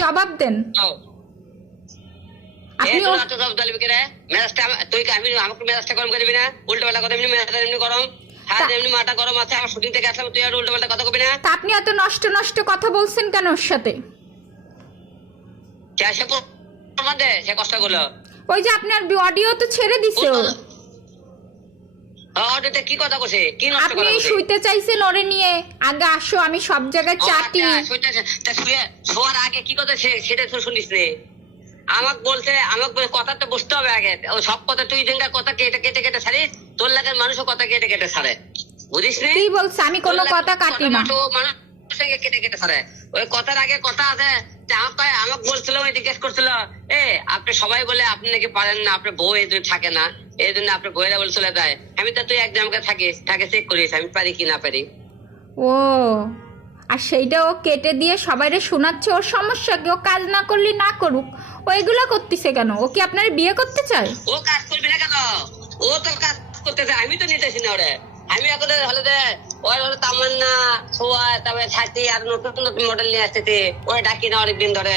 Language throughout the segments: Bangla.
জবাব দেন। আপনি তুই আমাকে মেজাজটা গরম করে দিবি না, উল্টো পাল্টা কথা এমনি মেজাজটা এমনি গরম, হ্যাঁ এমনি মাথা গরম আছে, আমার শুটিং থেকে আসলাম তুই আর উল্টো পাল্টা কথা কবি না। তা আপনি এত নষ্ট নষ্ট কথা বলছেন কেন ওর সাথে? সে কষ্ট করলো, ওই যে আপনার অডিও তো ছেড়ে দিছে ও। কি কথা করছে, কি নষ্ট আপনি কথা করছে? শুইতে চাইছেন ওরে নিয়ে, আগে আসো আমি সব জায়গায় চাটি। শোয়ার আগে কি কথা সেটা তো শুনিস রে। আমাকে বলছে কথা তো বুঝতে হবে আগে, ও সব কথা তুই যেটা কথা কেটে কেটে কেটে ছাড়িস, তোর লাগার মানুষও কথা কেটে কেটে ছাড়ে, বুঝিস নি? কি বলছে? আমি কোনো কথা কাটি না। মানুষ কেটে কেটে ছাড়ে, ওই কথার আগে কথা আছে। আমাকে বলছিল, ওই জিজ্ঞেস করছিল, আপনি সবাই বলে আপনি নাকি পারেন না, আপনার বউ এই থাকে না, এই জন্য আপনার বউয়েরা বলে চলে যায়। আমি তো তুই একদম আমাকে থাকে চেক করিস আমি পারি কি না পারি। ও, আর সেইটা ও কেটে দিয়ে সবাইরে শোনাচ্ছে। ওর সমস্যা কি? ও কাজ না করলে না করুক, ও এগুলা করতেছে কেন? ও কি আপনার বিয়ে করতে চায়? ও কাজ করবি না কেন? ও তোর কাজ করতে চায়, আমি তো নিতেছি না ওরে। আমি এখন হলে ওই হলো তামান্না, সোয়া, তারপরে ছাতি আর নতুন নতুন মডেল নিয়ে আসতেছে, ওই ডাকি না অনেকদিন ধরে।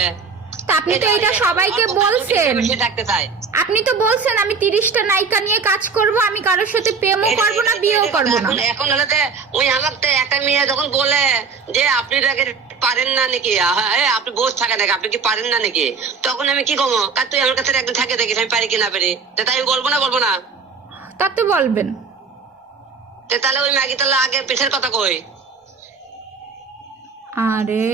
তা আপনি তো এটা সবাইকে বলছেন, থাকতে চায়। আপনি তো বলছেন আমি 30টা নায়িকা নিয়ে কাজ করব, আমি কারোর সাথে প্রেমও করবো না, বিয়েও করবো না। এখন হলে ওই আমাকে একটা মেয়ে যখন বলে যে আপনি পারেন না নাকি, আপনি বসে থাকেন নাকি, আপনি কি পারেন না নাকি, তখন আমি কি কমো, কার তুই আমার কাছে একদিন থাকে দেখিস আমি পারি কি না পারি, তাই আমি বলবো না। তা তো বলবেন। তাহলে ওই ম্যাগি তাহলে আগে পিঠের কথা কই। আরে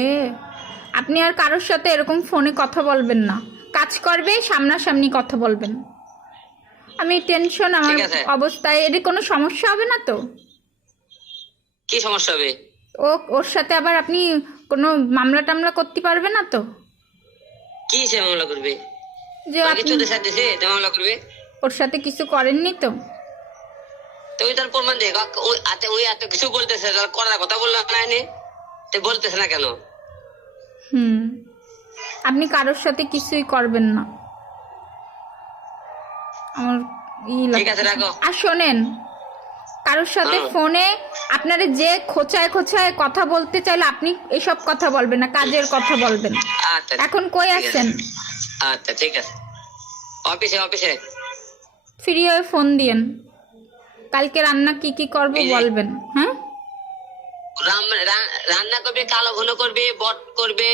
আপনি আর কারোর সাথে এরকম ফোনে কথা বলবেন না, কাজ করবে সামনাসামনি কথা বলবেন। আমি টেনশন, আমার অবস্থায় এর কোনো সমস্যা হবে না তো? কি সমস্যা হবে? ওর সাথে আবার আপনি কোনো মামলা টামলা করতে পারবে না তো? কি সে মামলা করবে? যে আপনি মামলা করবে, ওর সাথে কিছু করেননি তো? তুই তার প্রমাণ দেখ, ওই এত কিছু বলতেছে, করার কথা বললাম না, তুই বলতেছে না কেন? আপনি কারোর সাথে কিছুই করবেন না, আমার ঠিক আছে রাখো। আর শোনেন, কারোর সাথে ফোনে আপনারা যে খোঁচায় খোঁচায় কথা বলতে চাইলে আপনি এসব কথা বলবেন না, কাজের কথা বলবেন। এখন কই আছেন? আচ্ছা ঠিক আছে, অফিসে ফ্রি হয়ে ফোন দিয়েন। কালকে রান্না কি কি করবো বলবেন। হ্যাঁ, রান্না করবে, কালো ঘন করবে, বট করবে,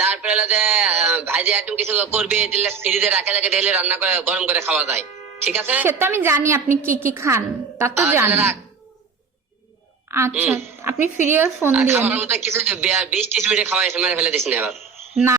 তারপরে ভাজি আইটেম কিছু করবে, দিলে ফ্রিজে রাখা ঢেলে রান্না করে গরম করে খাওয়া যায়, ঠিক আছে? সেটা আমি জানি আপনি কি কি খান, তা তো জানি। আচ্ছা, আপনি ফ্রি হয়ে ফোন দিয়েন। কিছু 20-30 মিনিটে খাওয়া এসে ফেলে দিস না আবার। না।